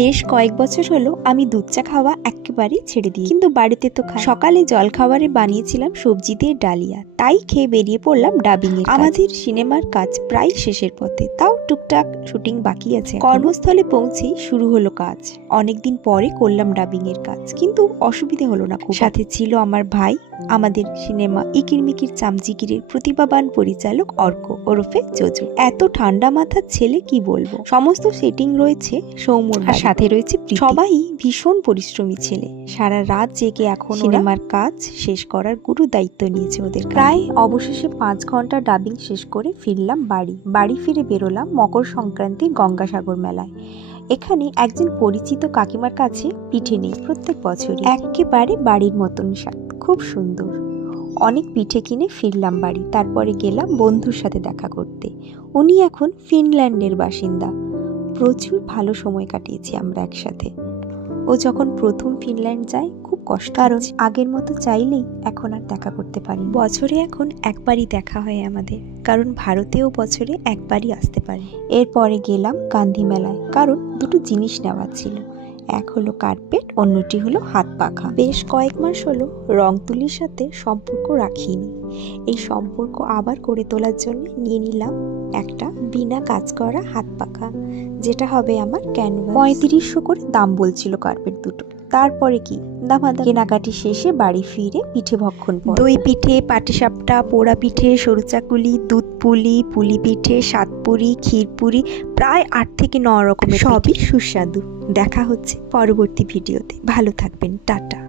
বেশ কয়েক বছর হলো আমি দুধ চা খাওয়া একেবারেই ছেড়ে দিই, কিন্তু বাড়িতে তো খাই। সকালে জল খাবারে বানিয়েছিলাম সবজি দিয়ে ডালিয়া, তাই খেয়ে বেরিয়ে পড়লাম ডাবিং এর। আমাদের সিনেমার কাজ প্রায় শেষের পথে, তাও টুকটাক শুটিং বাকি আছে। কর্মস্থলে পৌঁছেই শুরু হলো কাজ। অনেকদিন পরে করলাম ডাবিং এর কাজ, কিন্তু অসুবিধে হলো না খুব। সাথে ছিল আমার ভাই, আমাদের সিনেমা ইকিরমিকির চামচিকিরের প্রতিভাবান পরিচালক অর্ক ওরফে জোজো। এত ঠান্ডা মাথার ছেলে, কি বলবো। সমস্ত সেটিং রয়েছে সৌম্যর, আর সাথে রয়েছে প্রীতি। সবাই ভীষণ পরিশ্রমী ছেলে, সারা রাত জেগে এখন সিনেমার কাজ শেষ করার গুরু দায়িত্ব নিয়েছে ওদের। প্রায় অবশেষে 5 ঘন্টা ডাবিং শেষ করে ফিরলাম বাড়ি ফিরে বেরোলাম মকর সংক্রান্তি গঙ্গাসাগর মেলায়। এখানে একজন পরিচিত কাকিমার কাছে পিঠে নেই প্রত্যেক বছরই, একেবারে বাড়ির মতন স্বাদ, খুব সুন্দর। অনেক পিঠে কিনে ফিরলাম বাড়ি। তারপরে গেলাম বন্ধুর সাথে দেখা করতে। উনি এখন ফিনল্যান্ডের বাসিন্দা। প্রচুর ভালো সময় কাটিয়েছি আমরা একসাথে। ও যখন প্রথম ফিনল্যান্ড যায় খুব কষ্ট, কারণ আগের মতো চাইলেই এখন আর দেখা করতে পারি। বছরে এখন একবারই দেখা হয় আমাদের, কারণ ভারতেও বছরে একবারই আসতে পারে। এরপরে গেলাম গান্ধী মেলায়, কারণ দুটো জিনিস নেওয়ার ছিল। এক হলো কার্পেট, অন্যটি হলো হাত পাখা। বেশ কয়েক মাস হলো রং তুলির সাথে সম্পর্ক রাখিনি। এই সম্পর্ক আবার করে তোলার জন্য নিয়ে নিলাম একটা বিনা কাজ করা হাত পাখা, যেটা হবে আমার ক্যানভাস। 3500 করে দাম বলছিল কার্পেট দুটো। তারপরে কি দামাদামি। কেনাকাটি শেষে বাড়ি ফিরে পিঠে ভক্ষণ, দই পিঠে, পাটিসাপটা, পোড়া পিঠে, সরু চাকুলি, দুধ পুলি, পুলি পিঠে, সাতপুরি, ক্ষীরপুরি, প্রায় 8 থেকে 9 রকমের, সবই সুস্বাদু। দেখা হচ্ছে পরবর্তী ভিডিওতে। ভালো থাকবেন, টাটা।